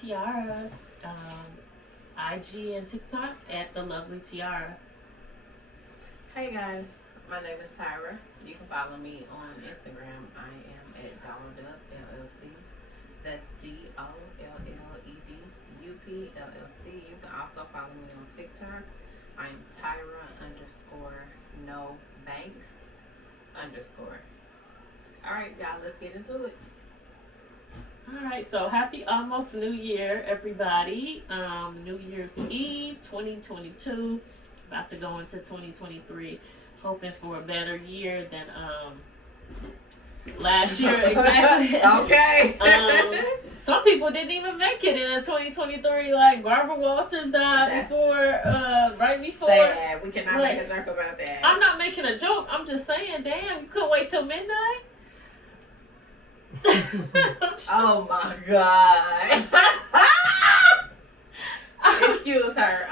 Tiara. IG and TikTok at the Lovely Tiara. Hey guys, my name is Tyra. You can follow me on Instagram. I am at Dolled LLC. That's DOLLEDUP LLC. You can also follow me on TikTok. I'm Tyra_no Banks _. Alright, y'all, let's get into it. Alright, so happy almost New Year, everybody. New Year's Eve 2022. About to go into 2023. Hoping for a better year than last year. Exactly. Okay. Some people didn't even make it in 2023. Like Barbara Walters died right before. Sad. We cannot make a joke about that. I'm not making a joke. I'm just saying, damn, you couldn't wait till midnight. Oh my God. Excuse her.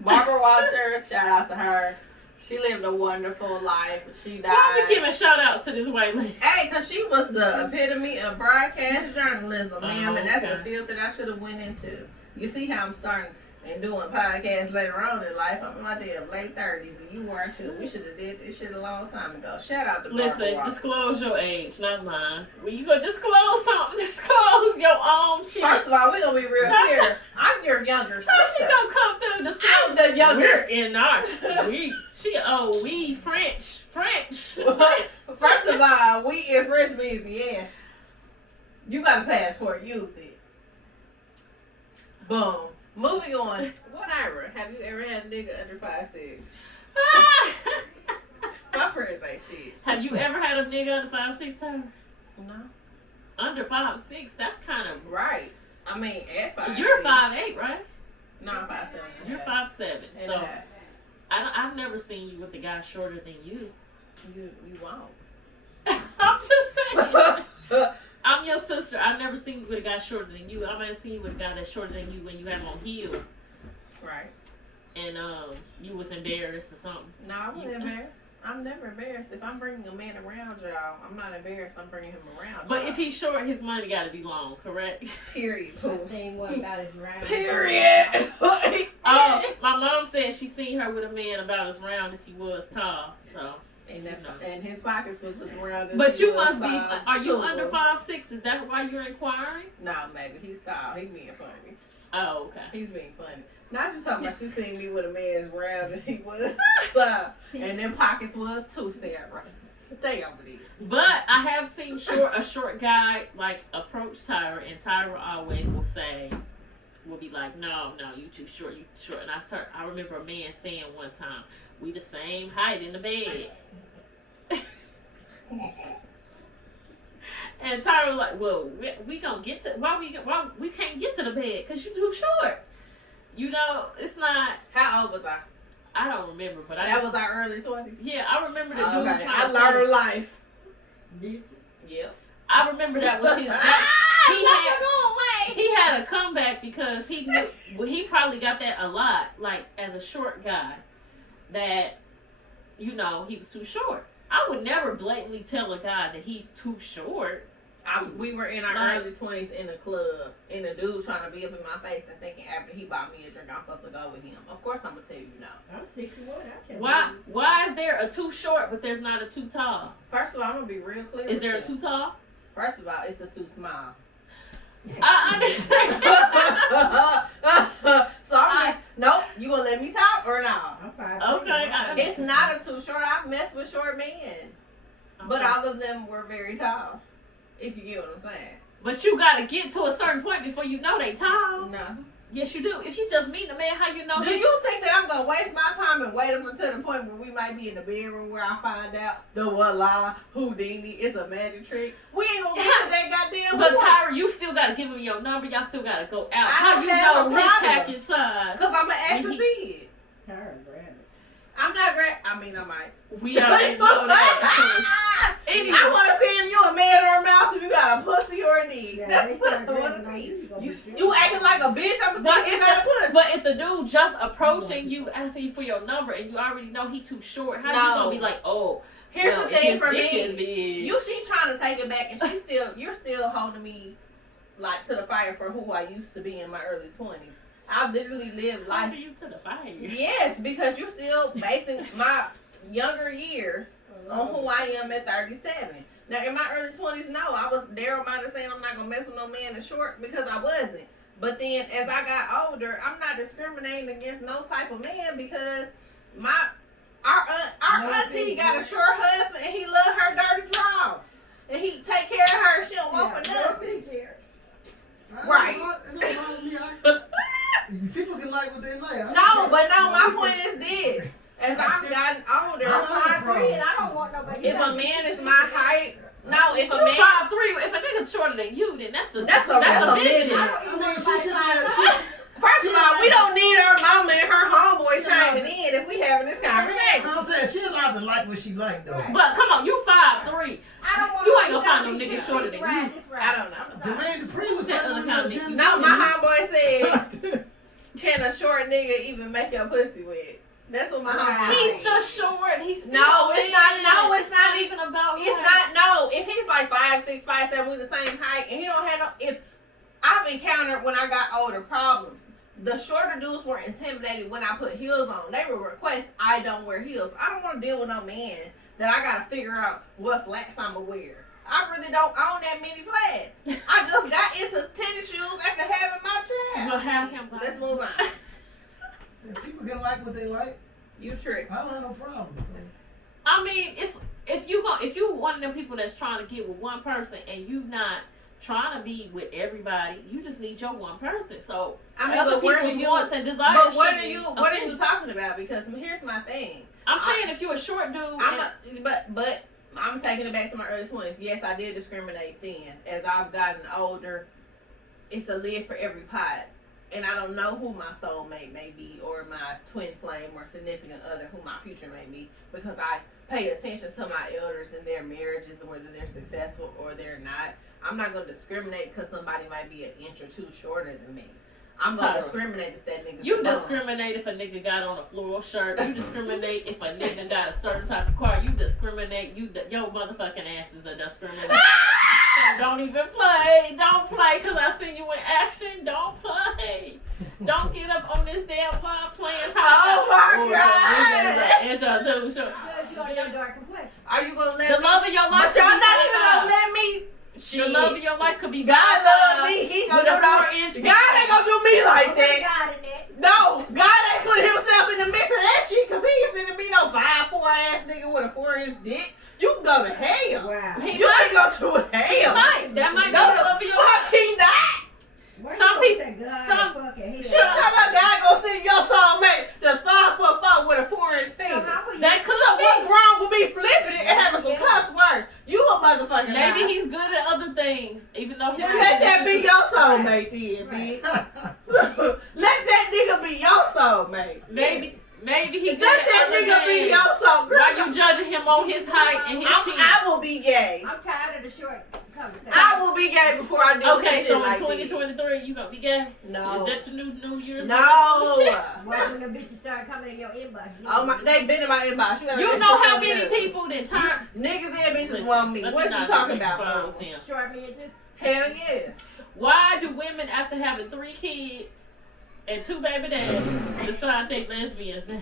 Barbara Walters, shout out to her. She lived a wonderful life. She died. Why are we giving shout out to this white lady? Hey, because she was the epitome of broadcast journalism, ma'am, and that's okay. the field that I should have went into. You see how I'm starting and doing podcasts later on in life. I'm in my damn late 30s, and you were too. We should have did this shit a long time ago. Shout out to Barbara Listen, Walters. disclose your age, not mine. When you gonna disclose something, disclose your own shit. First of all, we're gonna be real clear. I'm your younger sister. How she gonna come through disclose? I'm the youngest. We're in our we French. First of all, we in French means yes. You got a passport, use it. Boom. Moving on. Tyra, have you ever had a nigga under 5'6"? My friends ain't shit. Have you ever had a nigga under 5'6" Tyra? No. Under 5'6"? That's kind of right. I mean, at 5'6". You're 5'8", right? No, I'm 5'7". You're 5'7". So I've never seen you with a guy shorter than you. You won't. I'm just saying. I'm your sister. I've never seen you with a guy shorter than you. I might have seen you with a guy that's shorter than you when you had him on heels. Right. And you was embarrassed or something. No, I wasn't embarrassed. I'm never embarrassed. If I'm bringing a man around y'all, I'm not embarrassed. I'm bringing him around. But if he's short, his money got to be long, correct? Period. Same one about his round. Period. Oh, my mom said she seen her with a man about as round as he was tall. So. And his pockets was as round as but he you was must be. Are you under 5'6"? Is that why you're inquiring? No, baby, he's tall. He's being funny. Oh, okay. He's being funny. Now you talking about you seen me with a man as round as he was, so, and them pockets was too. Stay over there. But I have seen a short guy like approach Tyra, and Tyra always will be like, no, you too short, And I remember a man saying one time, we the same height in the bed. And Tyra was like, well, we gonna get to why we can't get to the bed because you too short. You know, it's not. How old was I? I don't remember, but that was our early 20s. Yeah, I remember the dude trying to. I learned life. Did you? Yep. I remember that was his. He had a comeback because he probably got that a lot, like as a short guy, that he was too short. I would never blatantly tell a guy that he's too short. We were in our early 20s in a club, and a dude trying to be up in my face and thinking after he bought me a drink, I'm supposed to go with him. Of course, I'm gonna tell you no. I'm 61. I can't. Why is there a too short but there's not a too tall? First of all, I'm gonna be real clear. Is there a too tall? First of all, it's a too small. I understand. So I'm like, nope. You gonna let me talk or no? I'm fine. Okay. It's not a too short. I've messed with short men, but all of them were very tall. If you get what I'm saying. But you gotta get to a certain point before you know they tall. No. Yes, you do. If you just meet a man, how you know? Do you think that I'm gonna waste my time and wait up until the point where we might be in the bedroom where I find out the Walla Houdini is a magic trick? We ain't gonna get to that goddamn. But Tyra, you still gotta give him your number. Y'all still gotta go out. How you know his package size? Cause I'ma ask to see it. Tyra, grab it. I'm not great. I mean, I might. We already know that. Anyway. I want to see if you a man or a mouse, if you got a pussy or a dick. Yeah, that's what I want to see. You acting like a bitch, I'm but if you got a pussy. But if the dude just approaching you, asking you for your number, and you already know he too short, how you gonna be like, oh, here's the thing for me. You She's trying to take it back, and you're still holding me like to the fire for who I used to be in my early 20s. I literally lived How life. do you to the fire? Yes, because you're still basing my younger years on who I am at 37. Now, in my early 20s, no, Daryl might have said I'm not going to mess with no man that's short because I wasn't. But then as I got older, I'm not discriminating against no type of man because our auntie got a short husband and he love her dirty draws. And he take care of her, she don't want for nothing. Right. People can like what they like. No, but no, my point is this. As I've gotten older, I'm 5'3" and I don't want nobody. if a man is my height, no, if a You man 5'3", if a nigga's shorter than you, then that's a That's a midget. I don't even want nobody. First of all, we don't need her mama and her homeboy shining in if we having this You know conversation. what I'm saying? She allowed to like what she like, though. But come on, you 5'3". I don't want You ain't gonna find no nigga shorter than you. I don't know. Jermaine Dupri was That talking other kind of about nigga. No, my homeboy said, can a short nigga even make your pussy wet? That's what my homeboy He's said. just short. He's still No, it's not. No, thin. it's not even about It's that. not, no. If he's like 5'6", 5'7", we the same height, and he don't have no, if I've encountered when I got older problems, the shorter dudes were intimidated when I put heels on. They would request I don't wear heels. I don't want to deal with no man that I got to figure out what flats I'm going to wear. I really don't own that many flats. I just got into tennis shoes after having my child. We'll have him. Let's move on. If people can like what they like, You trick. I don't have no problem. So. I mean, it's if you one of them people that's trying to get with one person and you not trying to be with everybody, you just need your one person. So I mean, other but where do people's you? wants and desires. But what should are be you? What are you offended. talking about? Because here's my thing. I'm saying if you're a short dude, But I'm taking it back to my early 20s. Yes, I did discriminate then. As I've gotten older, it's a lid for every pot. And I don't know who my soulmate may be or my twin flame or significant other, who my future may be, because I pay attention to my elders and their marriages, whether they're successful or they're not. I'm not going to discriminate because somebody might be an inch or two shorter than me. I'm going to discriminate if that nigga's you a bum. discriminate if a nigga got on a floral shirt. You discriminate if a nigga got a certain type of car. You discriminate. Your motherfucking ass is a discrimination. So don't even play. Don't play because I seen you in action. Don't play. Don't get up on this damn line playing. Oh my God! Inch or two short. Because you got your dark complexion. Are you going to let The me? love of your life. But y'all could be not even 5'5". going to let me. The Shit. love of your life could be God 5'5", love me. He gonna with do a that. 4-inch God ain't gonna do me like Okay, that. God in that. No, God ain't put himself in the mix of that shit because he ain't finna be no 5'4" ass nigga with a 4-inch dick. You can go to hell. Wow. He You can go to hell. might. That might be No, the the love of your fuck life. he not. Where Some you people- gonna say God some- fucking hell? Shit, talking about God gonna send your soulmate that's 5'4" with a 4-inch So penis. how will you? That could So be. what's wrong with me flipping it and having some cuss words? You a motherfucking Maybe lie. he's good at other things, even though he's Then let that be your soulmate then, Right. bitch. Let that nigga be your soulmate. Maybe he Let good at that other nigga be things. your soulmate. Why you judging him on his height and his penis? I will be gay. I'm tired of the short conversation. I will be gay before I do Okay, shit so in like 2023, you gonna be gay? No. Is that your New Year's? No. resolution? Watch when the bitches start coming in your inbox. Oh my, they been in my inbox. You know how many people that turn. Niggas and bitches Listen, want me. let What not you talking expose about? them. Short me into. Hell yeah. Why do women, after having 3 kids and 2 baby daddies, decide they lesbians now?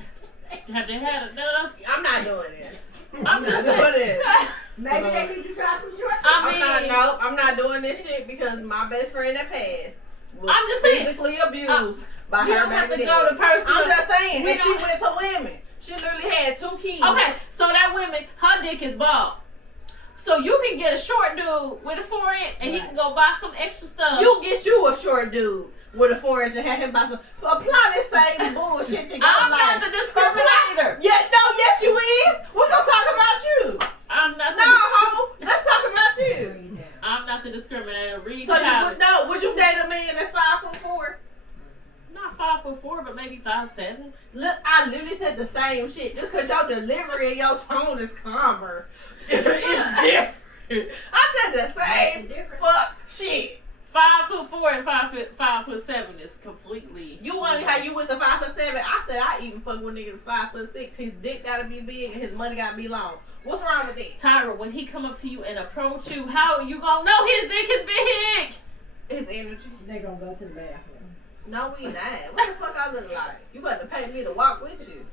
Have they had enough? I'm not doing it. I'm just not doing saying. it. Maybe they need to try some short. I'm not doing this shit because my best friend that passed was I'm just saying. physically abused by You her don't have to baby go to daddy. personal. I'm just saying. We And she don't- went to women. She literally had 2 kids. Okay, so that woman, her dick is bald. So you can get a short dude with a 4-inch and he can go buy some extra stuff. You get you a short dude with a 4-inch and have him buy some. Apply this same bullshit to your I'm life. not the discriminator. Yeah, no, yes you is. We're gonna talk about you. I'm not No, the ho, let's talk about you. I'm not the discriminator. Read So how you would no? Would you date a man that's 5'4"? not 5'4", but maybe 5'7". Look, I literally said the same shit. Just cause your delivery and your tone is calmer, it's different. I said the same fuck shit. 5'4" and 5'7" is completely. You want how you was a 5'7"? I said I even fuck with niggas 5'6". His dick gotta be big and his money gotta be long. What's wrong with that? Tyra, when he come up to you and approach you, how you gonna know his dick is big? His energy. They gonna go to the bathroom. No, we not. What the fuck I look like? You got to pay me to walk with you.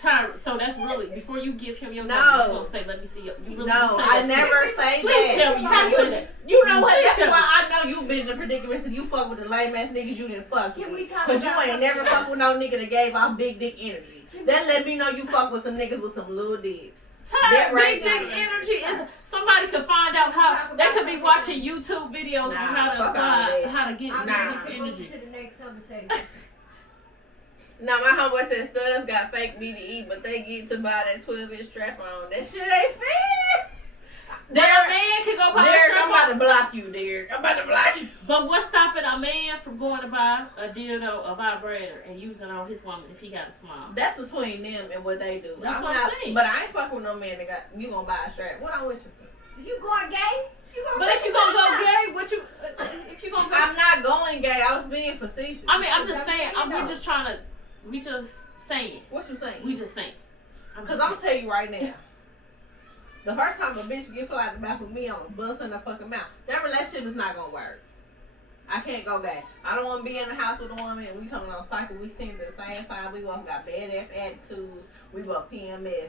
Tyra, so that's really before you give him your No. number, you gonna say, "Let me see your." You really No, gonna say I that to never him? say Please tell that. me you don't say that. You know what? Please That's tell why me. I know you've been in the predicament. If you fuck with the lame ass niggas, you didn't fuck Can with. we talk Cause you about ain't never something fuck with no nigga that gave off big dick energy. That let me know you fuck with some niggas with some little dicks. Tyra, That right big dick there. energy is somebody could find out how they could be watching YouTube videos on how to fuck all apply that. how to get I'm Nah. big going dick to move energy. to the next conversation. Now my homeboy said studs got fake BDE, but they get to buy that 12-inch strap on. That shit ain't fair. That a man can go buy a Derek, strap I'm about to on. block you, Derek. I'm about to block you. But what's stopping a man from going to buy a dildo, a vibrator, and using on his woman if he got a small? That's between them and what they do. That's what I'm saying. But I ain't fucking with no man that got you gonna buy a strap. What I'm with you for? You going gay? You gonna But if you gonna go gay, what you? If you gonna go? I'm not going gay. I was being facetious. I mean, I'm just That's saying. what you We know. just trying to. We just saying. What you saying? We just saying. Cause I'm gonna tell you right now. The first time a bitch get fly out the mouth with me, I'm gonna bust in her fucking mouth. That relationship is not gonna work. I can't go gay. I don't want to be in the house with a woman and we coming on cycle. We sing at the same time. We both got badass attitudes. We both PMS.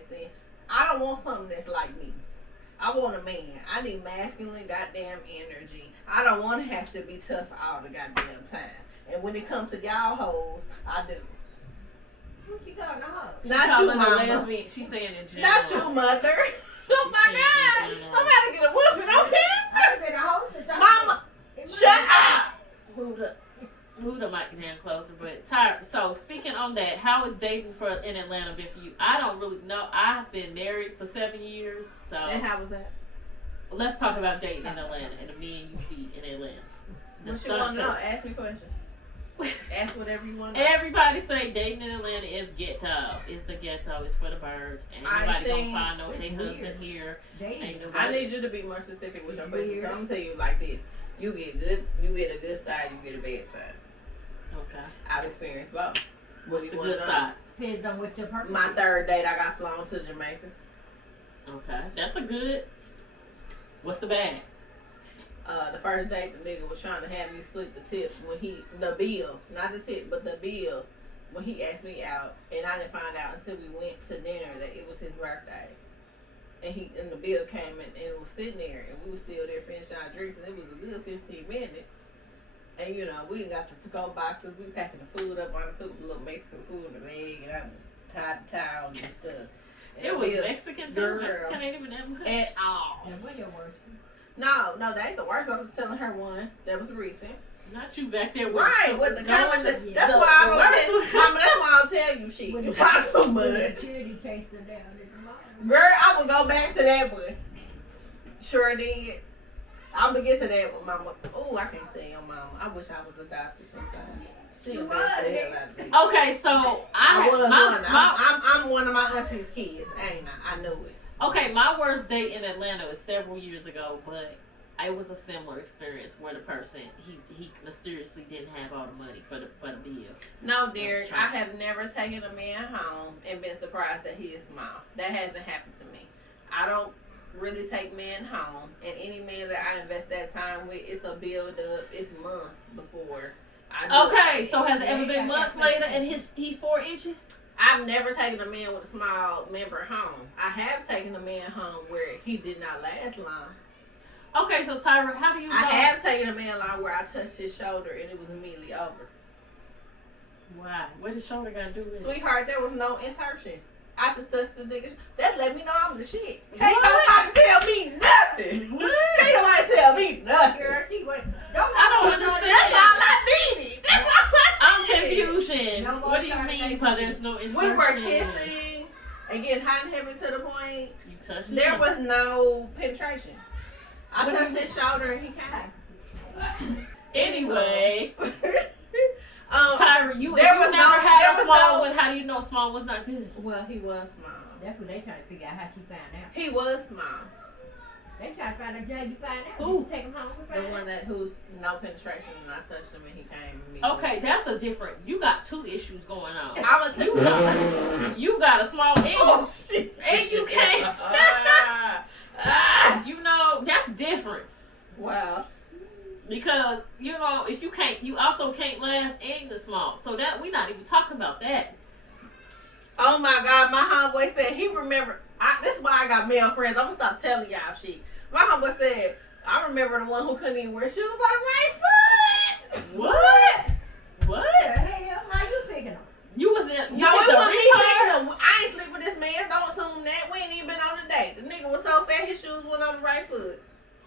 I don't want something that's like me. I want a man. I need masculine goddamn energy. I don't want to have to be tough all the goddamn time. And when it comes to y'all hoes, I do. Who she calling the hoe? She Not calling you, her mama. lesbian. She's saying in general. Not you, mother. Oh my She's God. saying in general. I'm about to get a whooping on I've camera. been a host since I Mama, was- shut up. Who the mic down closer, but Tyra. So speaking on that, how is dating in Atlanta been for you? I don't really know. I've been married for 7 years, so And how was that? let's talk about dating in Atlanta and the men you see in Atlanta. The What you want to know? stunters. Ask me questions. Ask whatever you want to know. Everybody say dating in Atlanta is ghetto. It's the ghetto. It's for the birds. Ain't I nobody gonna think find no it's their husband weird. here. Dating. Ain't I nobody. need you to be more specific with your questions. Weird. I'm gonna tell you like this: you get a good side, you get a bad side. Okay. I've experienced both. What What's do the you good wanna know? side? Depends on what your purpose My is. third date, I got flown to Jamaica. Okay. That's a good. What's the bad? The first date, the nigga was trying to have me split the tip when the bill, not the tip, but the bill when he asked me out, and I didn't find out until we went to dinner that it was his birthday. And the bill came and it was sitting there, and we were still there finishing our drinks, and it was a good 15 minutes. And you know, we got the to-go boxes, we packing the food up, I put a little Mexican food in the bag, and I tied the towels and stuff. And It the was bill- Mexican too. Girl. Mexican ain't even that much. at all. Now, what your worst? No, that ain't the worst. I was telling her one that was recent. Not you back there with Right, with the going comments. to- That's the- why I the don't worst tell one- Mama, that's why I don't tell you shit. You talk too When the much. security chased her down in the mall. Girl, I would go back to that one. Sure did. I would get to that one, Mama. Oh, I can't stand your mama. I wish I was adopted sometimes. She You a was, best the hell nigga. out of me. Okay, so I was my, one. my, I'm one of my auntie's kids, ain't I? I knew it. okay, my worst date in Atlanta was several years ago, but it was a similar experience where the person he mysteriously didn't have all the money for the bill. No, Derek, Sure. I have never taken a man home and been surprised that he is small. That hasn't happened to me. I don't really take men home, and any man that I invest that time with, it's a build up. It's months before I do Okay, it. so has it ever been months later and he's 4 inches? I've never taken a man with a small member home. I have taken a man home where he did not last long. Okay, so Tyra, how do you know? I have taken a man long where I touched his shoulder and it was immediately over. Why? What does shoulder got to do with it? Sweetheart, there was no insertion. I just touched the nigga. That let me know I'm the shit. What? Can't nobody tell me nothing. What? Can't nobody tell me nothing. Girl, she went. I don't understand. That's all I needed. That's all I'm I needed. confusion. No more What do you Saturday mean food. by there's no insertion? We were kissing and getting hot and heavy to the point. You touched it? There was no penetration. I What do touched you his shoulder and he came. Anyway, Um, Tyra, you there if was you never no- had there a was small no- one, how do you know small was not good? well, he was small. That's what they trying to figure out how she found out. He was small. They trying to find out how you find out. Who? Did you take him home and The find one out? that who's no penetration and I touched him and he came. Immediately. Okay, that's a different. You got 2 issues going on. I'm a You got, you got a small and Oh shit! and you can't. Ah. You know that's different. Wow. Because, you know, if you can't, you also can't last in the small. So that, we not even talking about that. Oh my God, my homeboy said he remembered. This is why I got male friends. I'm gonna stop telling y'all shit. My homeboy said, I remember the one who couldn't even wear shoes on the right foot. What? What the hell? How you picking them? You was in, you No, was it a wasn't me retard? picking him. I ain't sleep with this man. Don't assume that. We ain't even been on a date. The nigga was so fat, his shoes went on the right foot.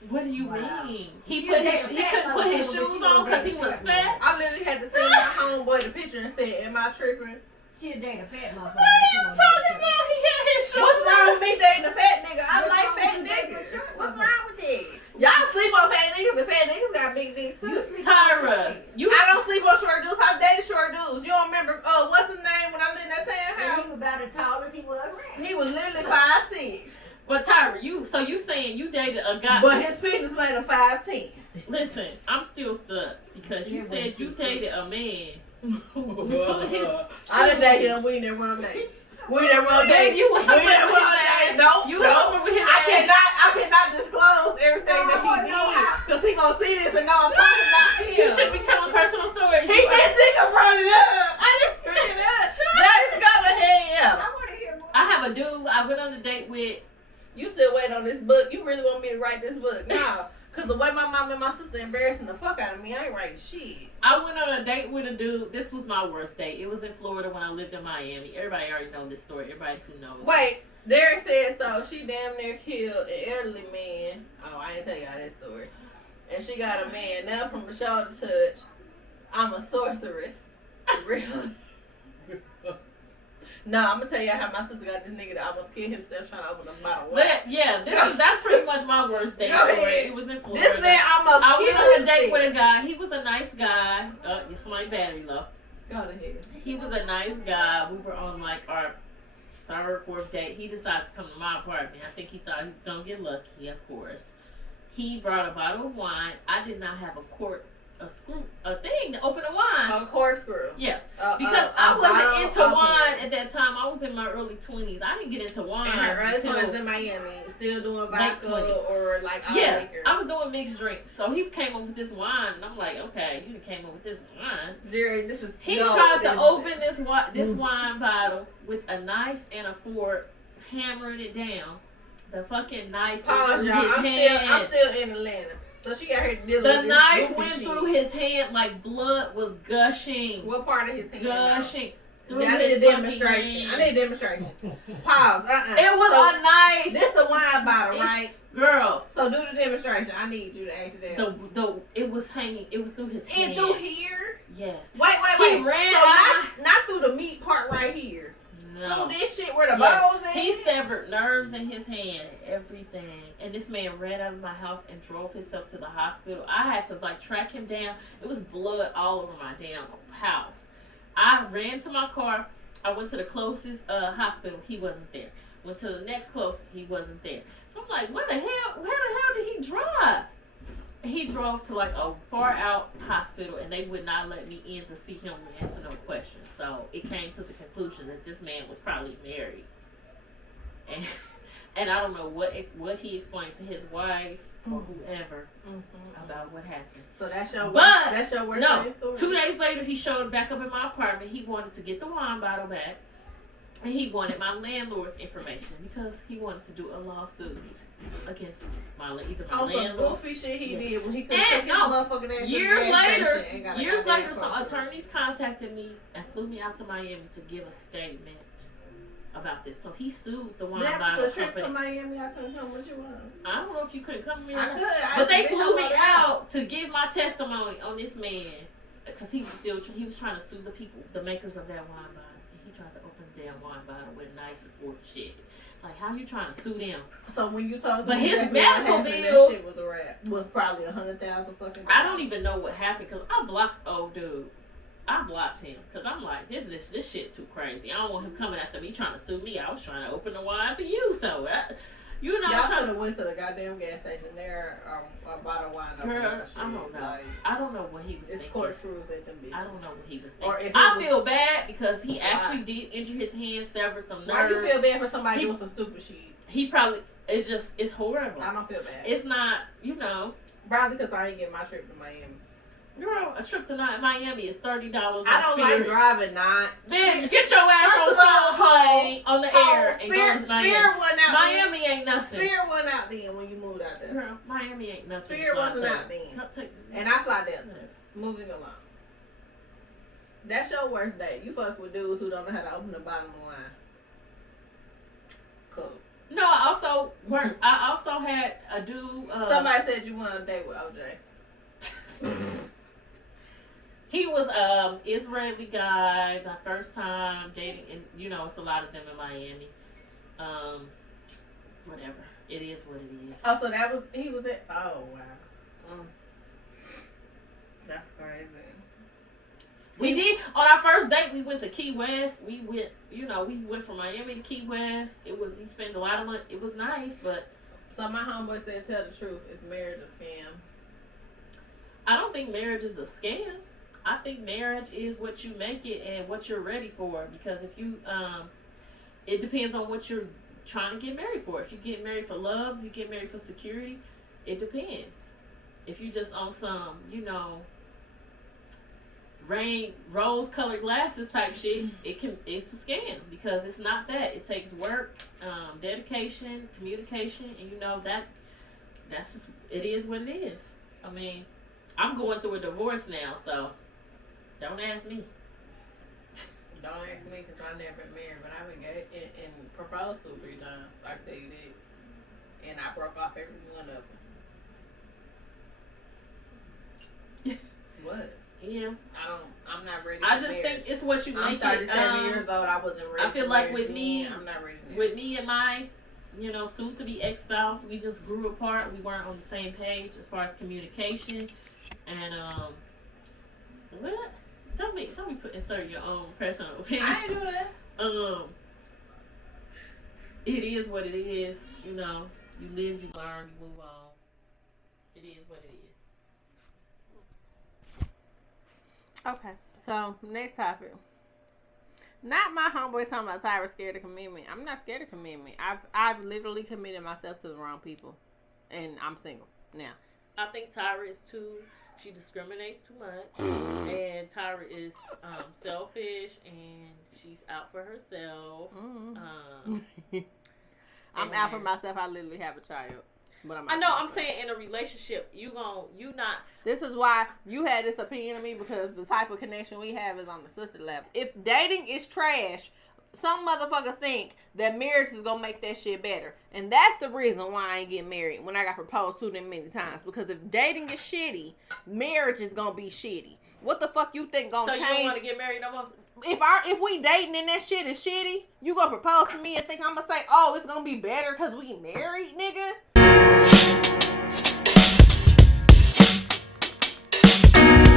What do you Wow. mean? He She couldn't had a fat put his motherfucker, but shoes she on gonna because he date a was fat fat? I literally had to send my homeboy the picture and said, am I tripping? She'll date a fat motherfucker. What are you talking about? He had his shoes What's wrong on. with me dating a fat nigga? I What's like wrong fat with you dating niggas. a short What's motherfucker? wrong with that? Y'all sleep on fat niggas and fat niggas got big dicks too. Tyra, you I don't sleep on short dudes. I've dated short dudes. You don't remember, what's his name when I lived in that same He house? was about as tall as he was around. He was literally 5'6". But Tyra, you saying you dated a guy? But his penis made a 5'10". Listen, I'm still stuck because you Yeah, said but you you- dated a man who put his. I didn't date him. We ain't never on a date. We ain't never on a Then date. you was We ain't somewhere never with on his a date. ass. No, You was no. somewhere with his I ass. cannot disclose everything that he did because he gonna see this and know I'm talking about him. You shouldn't be telling personal stories. He this nigga brought it up. I didn't bring it up. Just go to hell. I want to hear more. I have a dude I went on a date with. You still waiting on this book? You really want me to write this book? No. Cause the way my mom and my sister embarrassing the fuck out of me, I ain't writing shit. I went on a date with a dude. This was my worst date. It was in Florida when I lived in Miami. Everybody already know this story. Everybody who knows. Wait, Derek said so. She damn near killed an elderly man. Oh, I ain't tell y'all that story. And she got a man now from the shoulder touch. I'm a sorceress. Really? No, I'm gonna tell y'all how my sister got this nigga that almost killed himself trying to open a bottle of wine. Yeah, that's pretty much my worst date Go story. ahead. It was in Florida. This man almost I killed went on a date himself. with a guy. He was a nice guy. Somebody battery low. Go to hell. He was a nice guy. We were on like our third, fourth date. He decided to come to my apartment. I think he thought he was gonna get lucky. Of course, he brought a bottle of wine. I did not have a thing to open the wine. A corkscrew. Yeah, because I wasn't into wine at that time. I was in my early 20s. I didn't get into wine And her until husband was in Miami, still doing Late vodka 20s. or like all yeah, liquor. I was doing mixed drinks. So he came up with this wine, and I'm like, okay, you came up with this wine. Jerry, this is He no, tried this to is- open this wine bottle with a knife and a fork, hammering it down. The fucking knife went Pause, through y'all. his I'm hand. still in Atlanta, so she got her to deal The with this knife goofy went shit. through his hand like blood was gushing. What part of his hand? Gushing through Yeah, I need his a fucking demonstration. hand. I need a demonstration. Pause. It was so, a knife, This the wine bottle, right? girl. So do the demonstration. I need you to act it out. It was hanging. It was through his hand. And through here. Yes. Wait. He ran So out. not through the meat part right here. No. Through this shit where the Yes. bones is. He severed nerves in his hand, everything. And this man ran out of my house and drove himself to the hospital. I had to like track him down. It was blood all over my damn house. I ran to my car. I went to the closest hospital. He wasn't there. Went to the next closest. He wasn't there. So I'm like, where the hell did he drive? He drove to like a far out hospital, and they would not let me in to see him and answer no questions. So it came to the conclusion that this man was probably married, and I don't know what he explained to his wife or whoever about what happened. So that's your But that's your worst no, day story. 2 days later he showed back up in my apartment. He wanted to get the wine bottle back, and he wanted my landlord's information because he wanted to do a lawsuit against either my On some landlord. goofy shit he Yeah. did when he could And take his no, motherfucking ass to the Years gas later, station and got a goddamn some car. attorneys contacted me and flew me out to Miami to give a statement about this. So he sued the wine That bottle was a trip to company. Miami. I couldn't come with you on. I don't know if you couldn't come to me or I not. could. But they flew me out to give my testimony on this man because he was trying to sue the makers of that wine bottle, and he tried to open the damn wine bottle with a knife and fork shit. Like, how you trying to sue them? So when you told But me his exactly what medical happened, bills- that shit was a wrap. Was probably 100,000 fucking. I don't even know what happened because I blocked old dude. I blocked him because I'm like, this shit too crazy. I don't want him coming after me trying to sue me. I was trying to open the wine for you, so you know, Y'all trying could have went to the goddamn gas station there. Bought a wine. girl, I don't know. Like, I don't know what he was it's thinking. corkscrews at them bitches. I don't know what he was Or thinking. if I he feel bad because he Why? actually did injure his hand, sever some nerves. Why you feel bad for somebody He- doing some stupid shit? He probably it's horrible. I don't feel bad. It's not, you know, Probably because I ain't get my trip to Miami. Girl, a trip to Miami is $30 on I don't Spirit. like driving, not. Bitch, get your ass on First of all, some plane on the air and go to Miami. Spirit wasn't out Miami ain't nothing. then. Spirit wasn't out then when you moved out there. Girl, Miami ain't nothing. Spirit wasn't out then. And I fly Delta. Moving along. That's your worst date. You fuck with dudes who don't know how to open the bottle of wine. Cool. No, I also worked. I also had a dude. Somebody said you went on a date with OJ. He was Israeli guy. My first time dating, and you know it's a lot of them in Miami. Whatever. It is what it is. Oh, so he was at. Oh wow. That's crazy. We did on our first date. We went to Key West. We went from Miami to Key West. He spent a lot of money. It was nice, but so my homeboy said, "Tell the truth. Is marriage a scam?" I don't think marriage is a scam. I think marriage is what you make it and what you're ready for. Because if you, it depends on what you're trying to get married for. If you get married for love, you get married for security. It depends. If you just on some, rose-colored glasses type shit, it's a scam because it's not that. It takes work, dedication, communication, and that's just it is what it is. I mean, I'm going through a divorce now, so don't ask me. Don't ask me because I've never been married, but I've been engaged and proposed to 3 times. I can tell you that, and I broke off every one of them. What? Yeah. I'm not ready. I just think it's what you I'm make 37 it. years old. I wasn't ready. I feel for like marriage with me, then. I'm not ready. With me and my, soon to be ex-spouse, we just grew apart. We weren't on the same page as far as communication, and what? Don't be insert your own personal opinion. I ain't do that. It is what it is. You live, you learn, you move on. It is what it is. Okay, so next topic. Not my homeboy talking about Tyra scared of commitment. I'm not scared of commitment. I've literally committed myself to the wrong people, and I'm single now. I think Tyra is she discriminates too much, and Tyra is selfish, and she's out for herself. I'm out for myself. I literally have a child. But I'm saying in a relationship, you not. This is why you had this opinion of me, because the type of connection we have is on the sister level. If dating is trash, some motherfuckers think that marriage is gonna make that shit better, and that's the reason why I ain't get married when I got proposed to them many times. Because if dating is shitty, marriage is gonna be shitty. What the fuck you think gonna change? So you don't want to get married no more? If we dating and that shit is shitty, you gonna propose to me and think I'm gonna say, oh, it's gonna be better because we married, nigga?